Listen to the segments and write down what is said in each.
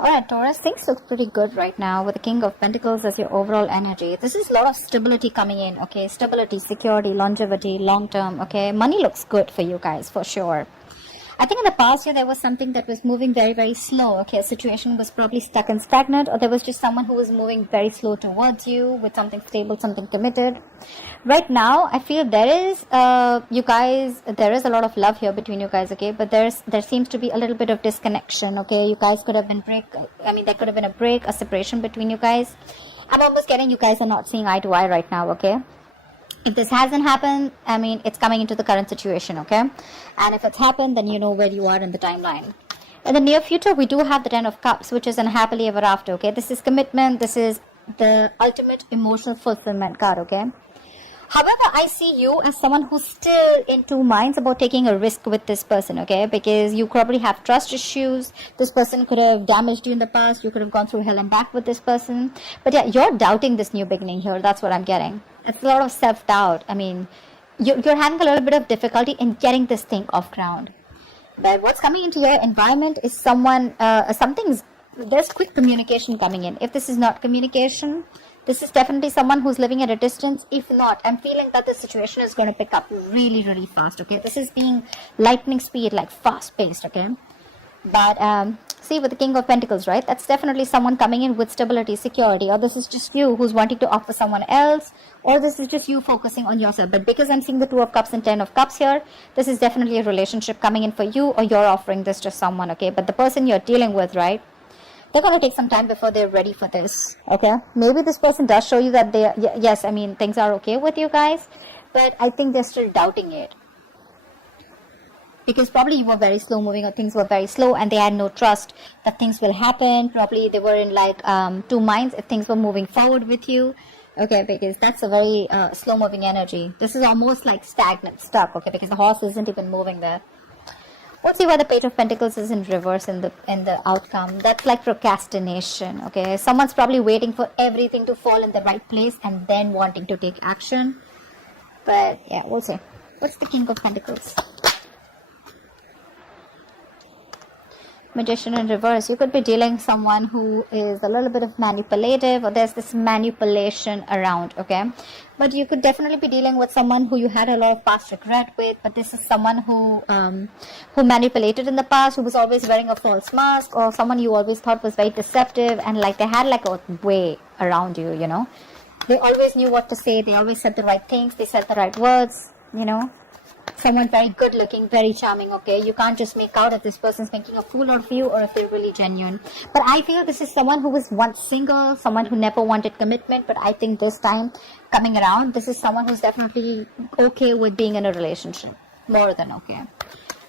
Alright, Taurus, things look pretty good right now with the King of Pentacles as your overall energy. This is a lot of stability coming in, okay? Stability, security, longevity, long term, okay? Money looks good for you guys, for sure. I think in the past year, there was something that was moving very, very slow, okay? A situation was probably stuck and stagnant, or there was just someone who was moving very slow towards you with something stable, something committed. Right now, I feel there is, there is a lot of love here between you guys, okay? But there seems to be a little bit of disconnection, okay? You guys could have been there could have been a break, a separation between you guys. I'm almost getting you guys are not seeing eye to eye right now, okay? If this hasn't happened, I mean, it's coming into the current situation, okay? And if it's happened, then you know where you are in the timeline. In the near future, we do have the Ten of Cups, which is an happily ever after, okay? This is commitment. This is the ultimate emotional fulfillment card, okay? However, I see you as someone who's still in two minds about taking a risk with this person, okay? Because you probably have trust issues. This person could have damaged you in the past. You could have gone through hell and back with this person. But yeah, you're doubting this new beginning here. That's what I'm getting. It's a lot of self-doubt. I mean, you're having a little bit of difficulty in getting this thing off ground. But what's coming into your environment is there's quick communication coming in. If this is not communication, this is definitely someone who's living at a distance. If not, I'm feeling that the situation is going to pick up really, really fast, okay? This is being lightning speed, like fast-paced, okay? But see, with the King of Pentacles, right? That's definitely someone coming in with stability, security, or this is just you who's wanting to offer someone else, or this is just you focusing on yourself. But because I'm seeing the Two of Cups and Ten of Cups here, this is definitely a relationship coming in for you, or you're offering this to someone, okay? But the person you're dealing with, right? They're going to take some time before they're ready for this, okay? Maybe this person does show you that yes, I mean, things are okay with you guys, but I think they're still doubting it. Because probably you were very slow moving, or things were very slow and they had no trust that things will happen. Probably they were in like two minds if things were moving forward with you. Okay, because that's a very slow moving energy. This is almost like stagnant, stuck, okay, because the horse isn't even moving there. Let's see why the Page of Pentacles is in reverse in the outcome. That's like procrastination, okay? Someone's probably waiting for everything to fall in the right place and then wanting to take action. But yeah, we'll see. What's the King of Pentacles? Magician in reverse. You could be dealing with someone who is a little bit of manipulative, or there's this manipulation around, okay? But you could definitely be dealing with someone who you had a lot of past regret with, but this is someone who manipulated in the past, who was always wearing a false mask, or someone you always thought was very deceptive, and like they had like a way around you, you know? They always knew what to say, they always said the right things, they said the right words, you know? Someone very good looking, very charming, okay? You can't just make out if this person's making a fool of you or if they're really genuine. But I feel this is someone who was once single, someone who never wanted commitment, but I think this time coming around, this is someone who's definitely okay with being in a relationship. More than okay.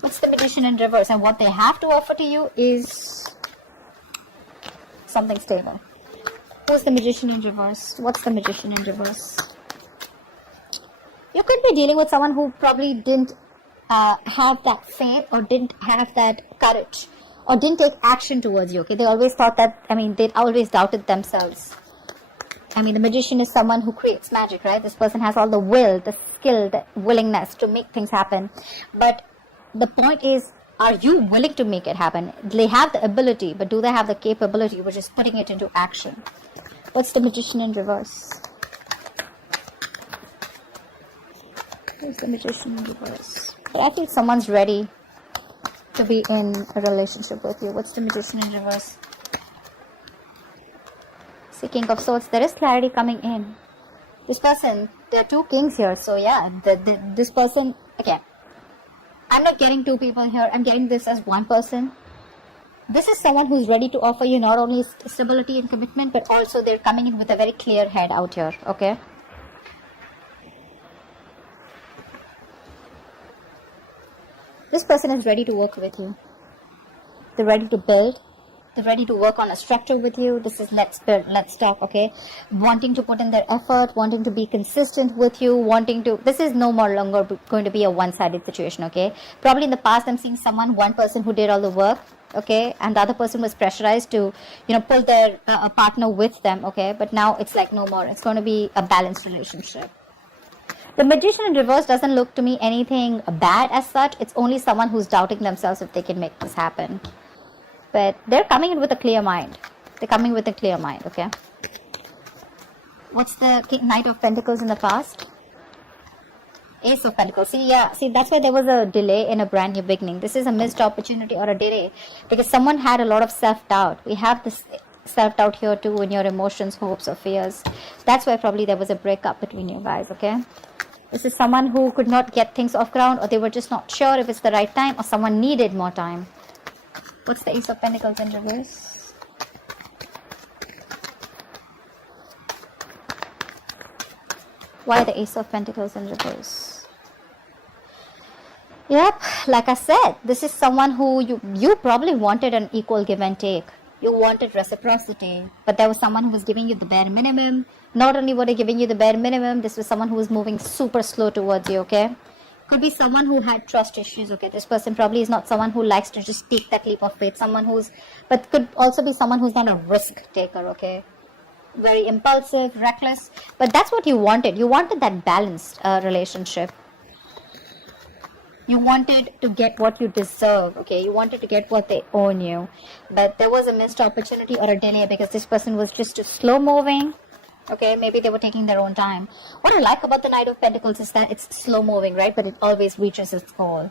What's the Magician in reverse? And what they have to offer to you is something stable. Who's the Magician in reverse? What's the Magician in reverse? You could be dealing with someone who probably didn't have that faith, or didn't have that courage, or didn't take action towards you, okay? They always thought that, I mean, they always doubted themselves. I mean, the Magician is someone who creates magic, right? This person has all the will, the skill, the willingness to make things happen. But the point is, are you willing to make it happen? They have the ability, but do they have the capability, which is putting it into action? What's the Magician in reverse? Who's the Magician in reverse? I think someone's ready to be in a relationship with you. What's the Magician in reverse? King of Swords. There is clarity coming in. This person, there are two kings here. So yeah, this person, again, I'm not getting two people here. I'm getting this as one person. This is someone who's ready to offer you not only stability and commitment, but also they're coming in with a very clear head out here, okay? This person is ready to work with you. They're ready to build. They're ready to work on a structure with you. This is let's build, let's talk, okay? Wanting to put in their effort, wanting to be consistent with you, this is no more longer going to be a one-sided situation, okay? Probably in the past, I'm seeing one person who did all the work, okay? And the other person was pressurized to, pull their partner with them, okay? But now it's like no more. It's going to be a balanced relationship. The Magician in reverse doesn't look to me anything bad as such. It's only someone who's doubting themselves if they can make this happen. but they're coming in with a clear mind. They're coming with a clear mind, okay? What's the Knight of Pentacles in the past? Ace of Pentacles. See, yeah, see, that's why there was a delay in a brand new beginning. This is a missed opportunity or a delay because someone had a lot of self-doubt. We have this self-doubt here too in your emotions, hopes or fears. That's why probably there was a breakup between you guys, okay? This is someone who could not get things off ground, or they were just not sure if it's the right time, or someone needed more time. What's the Ace of Pentacles in reverse? Why the Ace of Pentacles in reverse? Yep, like I said, this is someone who you probably wanted an equal give and take. You wanted reciprocity, but there was someone who was giving you the bare minimum. Not only were they giving you the bare minimum, this was someone who was moving super slow towards you, okay? Could be someone who had trust issues, okay? This person probably is not someone who likes to just take that leap of faith. But could also be someone who's not a risk taker, okay? Very impulsive, reckless. But that's what you wanted. You wanted that balanced relationship. You wanted to get what you deserve, okay? You wanted to get what they own you. But there was a missed opportunity or a delay because this person was just too slow moving, okay? Maybe they were taking their own time. What I like about the Knight of Pentacles is that it's slow moving, right? But it always reaches its goal.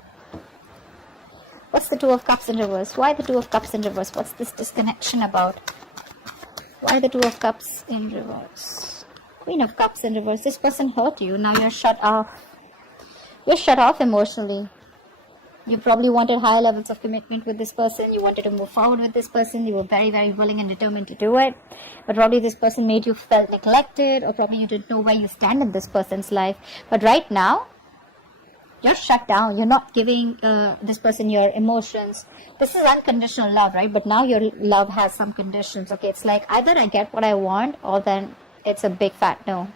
What's the Two of Cups in reverse? Why the Two of Cups in reverse? What's this disconnection about? Why the Two of Cups in reverse? Queen of Cups in reverse. This person hurt you. Now you're shut off. You're shut off emotionally. You probably wanted higher levels of commitment with this person. You wanted to move forward with this person. You were very, very willing and determined to do it. But probably this person made you feel neglected, or probably you didn't know where you stand in this person's life. But right now, you're shut down. You're not giving this person your emotions. This is unconditional love, right? But now your love has some conditions. Okay, it's like either I get what I want, or then it's a big fat no.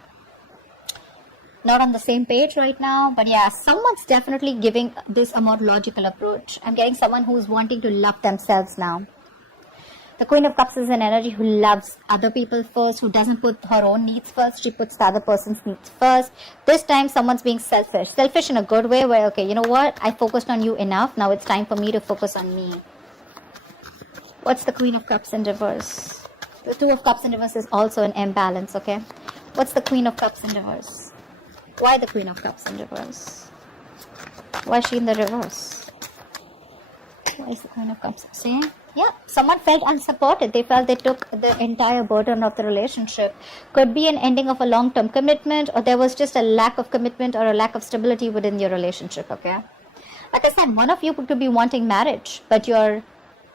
Not on the same page right now, but yeah, someone's definitely giving this a more logical approach. I'm getting someone who's wanting to love themselves now. The Queen of Cups is an energy who loves other people first, who doesn't put her own needs first. She puts the other person's needs first. This time, someone's being selfish. Selfish in a good way where, okay, you know what? I focused on you enough. Now it's time for me to focus on me. What's the Queen of Cups in reverse? The Two of Cups in reverse is also an imbalance, okay? What's the Queen of Cups in reverse? Why the Queen of Cups in reverse? Why is she in the reverse? Why is the Queen of Cups? See? Yeah, someone felt unsupported. They felt they took the entire burden of the relationship. Could be an ending of a long-term commitment, or there was just a lack of commitment or a lack of stability within your relationship, okay? Like I said, one of you could be wanting marriage, but your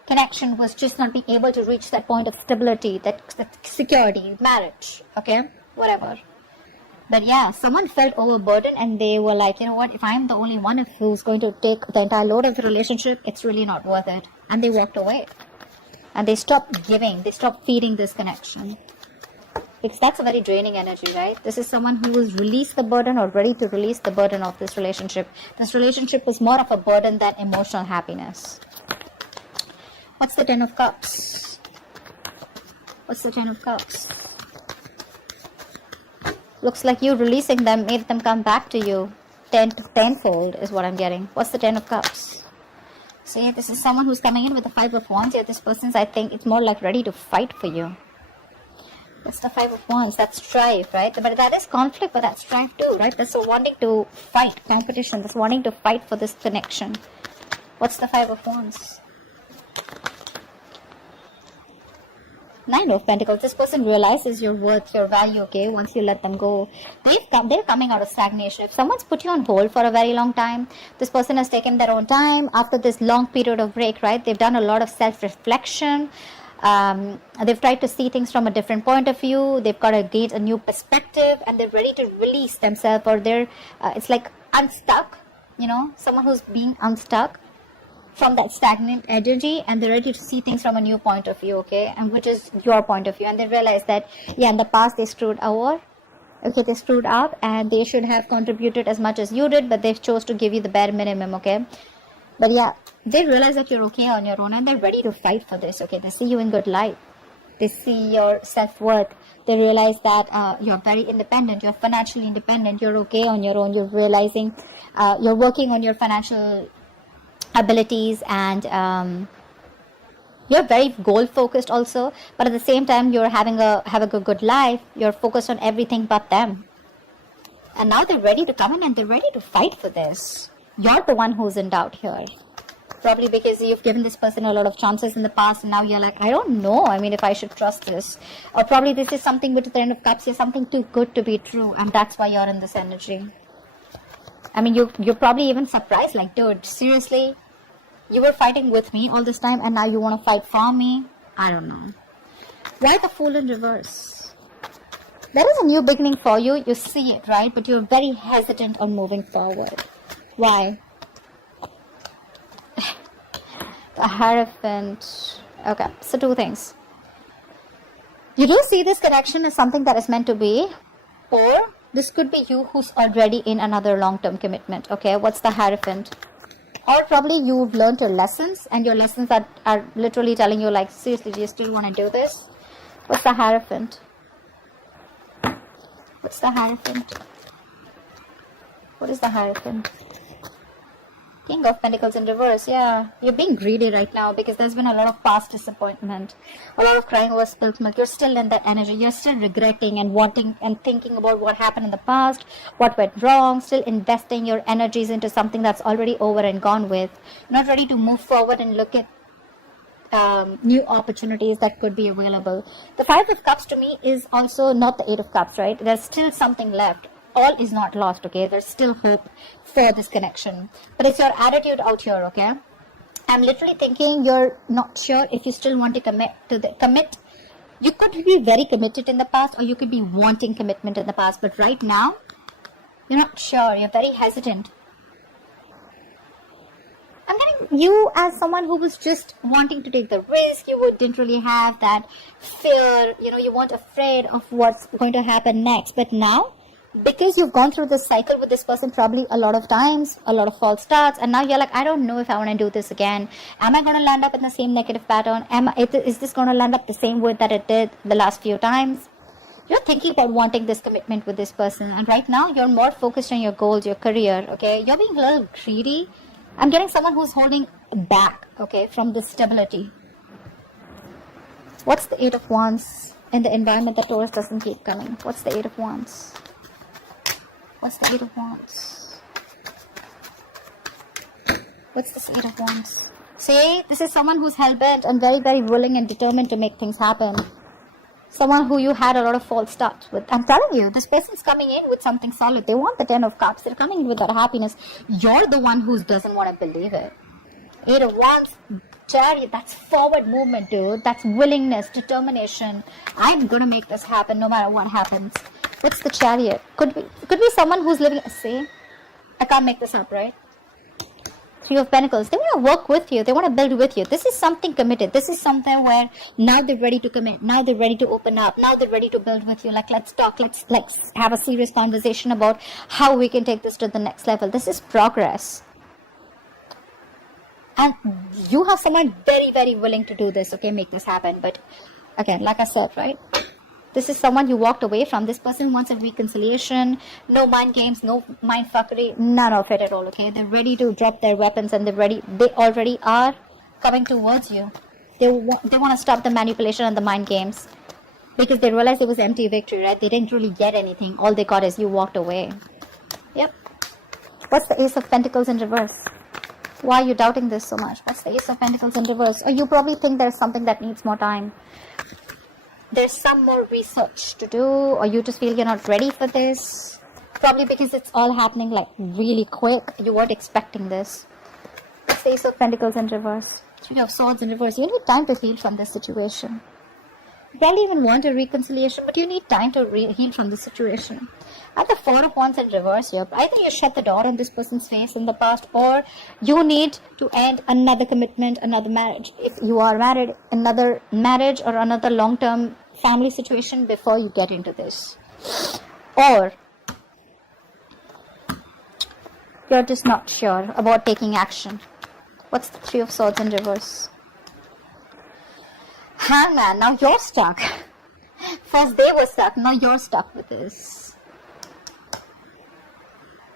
connection was just not being able to reach that point of stability, that security, marriage, okay? Whatever. But yeah, someone felt overburdened and they were like, you know what, if I'm the only one who's going to take the entire load of the relationship, it's really not worth it. And they walked away. And they stopped giving. They stopped feeding this connection. Because that's a very draining energy, right? This is someone who has released the burden or ready to release the burden of this relationship. This relationship was more of a burden than emotional happiness. What's the Ten of Cups? What's the Ten of Cups? Looks like you releasing them made them come back to you. Tenfold is what I'm getting. What's the Ten of Cups? See, this is someone who's coming in with the Five of Wands. Yeah, this person's, I think, it's more like ready to fight for you. That's the Five of Wands. That's strife, right? But that is conflict, but that's strife too, right? That's wanting to fight, competition. That's wanting to fight for this connection. What's the Five of Wands? Nine of Pentacles. This person realizes your worth, your value, okay, once you let them go. They're coming out of stagnation. If someone's put you on hold for a very long time, this person has taken their own time after this long period of break, right? They've done a lot of self-reflection. They've tried to see things from a different point of view. They've got to gain a new perspective and they're ready to release themselves, or they're, it's like unstuck, you know, someone who's being unstuck from that stagnant energy, and they're ready to see things from a new point of view, okay, and which is your point of view. And they realize that, yeah, in the past they screwed over, okay, they screwed up, and they should have contributed as much as you did, but they chose to give you the bare minimum, okay. But yeah, they realize that you're okay on your own, and they're ready to fight for this, okay. They see you in good light. They see your self-worth. They realize that you're very independent, you're financially independent, you're okay on your own. You're realizing you're working on your financial abilities, and You're very goal focused also, but at the same time you're having a good life. You're focused on everything but them. And now they're ready to come in and they're ready to fight for this. You're the one who's in doubt here. Probably because you've given this person a lot of chances in the past and now you're like, I don't know, I mean, if I should trust this. Or probably this is something with the Ten of Cups, you're something too good to be true, and that's why you're in this energy. I mean, you're probably even surprised, like, dude, seriously? You were fighting with me all this time and now you want to fight for me? I don't know. Why the Fool in reverse? There is a new beginning for you. You see it, right? But you're very hesitant on moving forward. Why? The Hierophant. Okay, so two things. You do see this connection as something that is meant to be, or this could be you who's already in another long-term commitment. Okay, what's the Hierophant? Or probably you've learned your lessons, and your lessons that are literally telling you, like, seriously, do you still want to do this? What's the Hierophant? What's the Hierophant? What is the Hierophant? King of Pentacles in reverse. Yeah, you're being greedy right now because there's been a lot of past disappointment, a lot of crying over spilt milk. You're still in that energy. You're still regretting and wanting and thinking about what happened in the past, what went wrong, still investing your energies into something that's already over and gone with. Not ready to move forward and look at new opportunities that could be available. The Five of Cups to me is also not the Eight of Cups, right? There's still something left. All is not lost, okay? There's still hope for this connection. But it's your attitude out here, okay? I'm literally thinking you're not sure if you still want to commit. You could be very committed in the past, or you could be wanting commitment in the past. But right now, you're not sure. You're very hesitant. I'm getting you as someone who was just wanting to take the risk. You didn't really have that fear. You weren't afraid of what's going to happen next. But now, because you've gone through this cycle with this person probably a lot of times, a lot of false starts, and now you're like, I don't know if I want to do this again. Am I going to land up in the same negative pattern? Is this going to land up the same way that it did the last few times? You're thinking about wanting this commitment with this person, and right now you're more focused on your goals, your career, okay? You're being a little greedy. I'm getting someone who's holding back, okay, from the stability. What's the Eight of Wands in the environment that Taurus doesn't keep coming? What's the Eight of Wands? What's the Eight of Wands? What's this Eight of Wands? See, this is someone who's hell-bent and very, very willing and determined to make things happen. Someone who you had a lot of false starts with. I'm telling you, this person's coming in with something solid. They want the Ten of Cups. They're coming in with that happiness. You're the one who doesn't want to believe it. Eight of Wands, Chariot, that's forward movement, dude. That's willingness, determination. I'm going to make this happen no matter what happens. What's the Chariot? Could be someone who's living. See, I can't make this up, right? Three of Pentacles. They want to work with you. They want to build with you. This is something committed. This is something where now they're ready to commit. Now they're ready to open up. Now they're ready to build with you. Like, let's talk. Let's have a serious conversation about how we can take this to the next level. This is progress. And you have someone very, very willing to do this. Okay, make this happen. But again, like I said, right? This is someone you walked away from. This person wants a reconciliation. No mind games, no mind fuckery, none of it at all, okay? They're ready to drop their weapons and they already are coming towards you. They want to stop the manipulation and the mind games because they realized it was empty victory, right? They didn't really get anything. All they got is you walked away. Yep. What's the Ace of Pentacles in reverse? Why are you doubting this so much? What's the Ace of Pentacles in reverse? Or you probably think there's something that needs more time. There's some more research to do, or you just feel you're not ready for this. Probably because it's all happening like really quick. You weren't expecting this. Ace of Pentacles in reverse. Three of Swords in reverse. You need time to heal from this situation. You probably even want a reconciliation, but you need time to heal from this situation. At the Four of Wands in reverse here, either you shut the door on this person's face in the past, or you need to end another commitment, another marriage. If you are married, another marriage or another long-term family situation before you get into this. Or you're just not sure about taking action. What's the Three of Swords in reverse? Hangman, now you're stuck. First they were stuck, now you're stuck with this.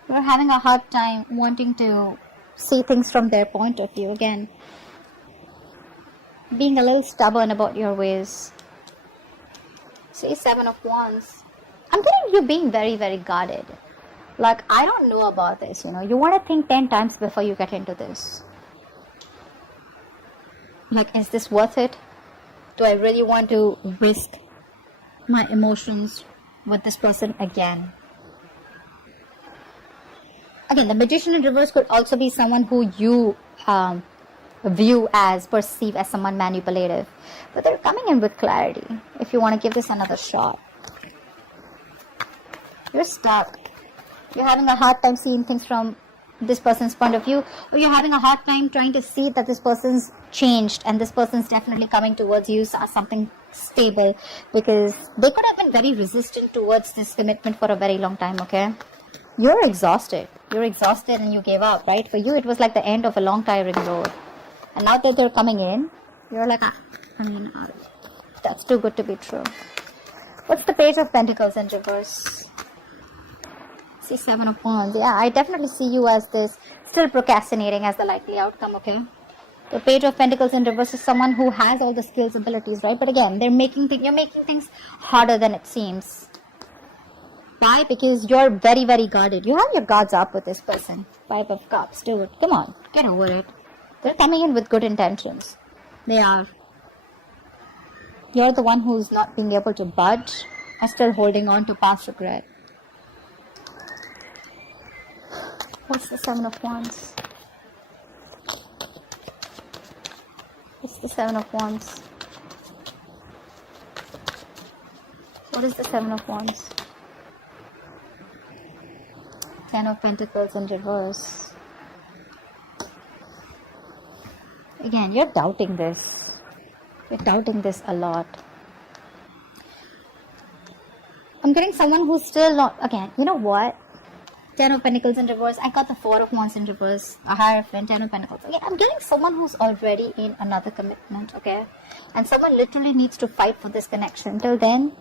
You're having a hard time wanting to see things from their point of view again. being a little stubborn about your ways. See, 7 of Wands. I'm getting you being very, very guarded. Like, I don't know about this, you know. You want to think 10 times before you get into this. Like, is this worth it? Do I really want to risk my emotions with this person again? Again, the Magician in reverse could also be someone who you perceive as someone manipulative. But they're coming in with clarity. If you want to give this another shot. You're stuck. You're having a hard time seeing things from this person's point of view, or you're having a hard time trying to see that this person's changed and this person's definitely coming towards you as something stable, because they could have been very resistant towards this commitment for a very long time. Okay, you're exhausted and you gave up, right? For you it was like the end of a long tiring road, and now that they're coming in, you're like, that's too good to be true. What's the Page of Pentacles in reverse? 7 of Wands. Yeah, I definitely see you as this, still procrastinating as the likely outcome. Okay, the Page of Pentacles in reverse is someone who has all the skills, abilities, right? But again, you're making things harder than it seems. Why? Because you're very, very guarded. You have your guards up with this person. 5 of Cups, dude. Come on, get over it. They're coming in with good intentions. They are. You're the one who's not being able to budge or still holding on to past regret. What's the 7 of Wands? What's the 7 of Wands? What is the 7 of Wands? 10 of Pentacles in reverse. Again, you're doubting this. You're doubting this a lot. I'm getting someone who's still not... Again, you know what? 10 of Pentacles in reverse. I got the 4 of Wands in reverse. A Hierophant, 10 of Pentacles. Okay, I'm getting someone who's already in another commitment, okay? And someone literally needs to fight for this connection. Till then,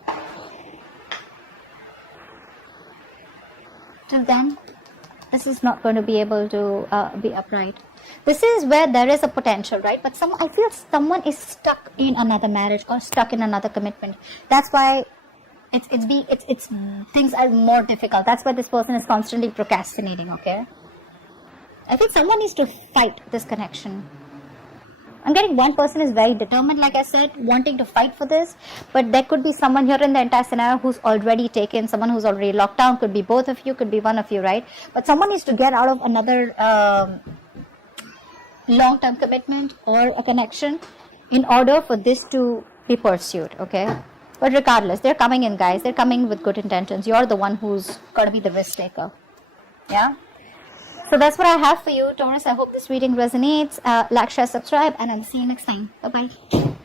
this is not going to be able to be upright. This is where there is a potential, right? But I feel someone is stuck in another marriage or stuck in another commitment. That's why it's things are more difficult. That's why this person is constantly procrastinating. Okay, I think someone needs to fight this connection. I'm getting one person is very determined, like I said, wanting to fight for this, but there could be someone here in the entire scenario who's already taken, someone who's already locked down. Could be both of you, could be one of you, right? But someone needs to get out of another long-term commitment or a connection in order for this to be pursued. Okay, but regardless, they're coming in, guys. They're coming with good intentions. You're the one who's got to be the risk taker. Yeah. So that's what I have for you, Taurus. I hope this reading resonates. Like, share, subscribe, and I'll see you next time. Bye-bye.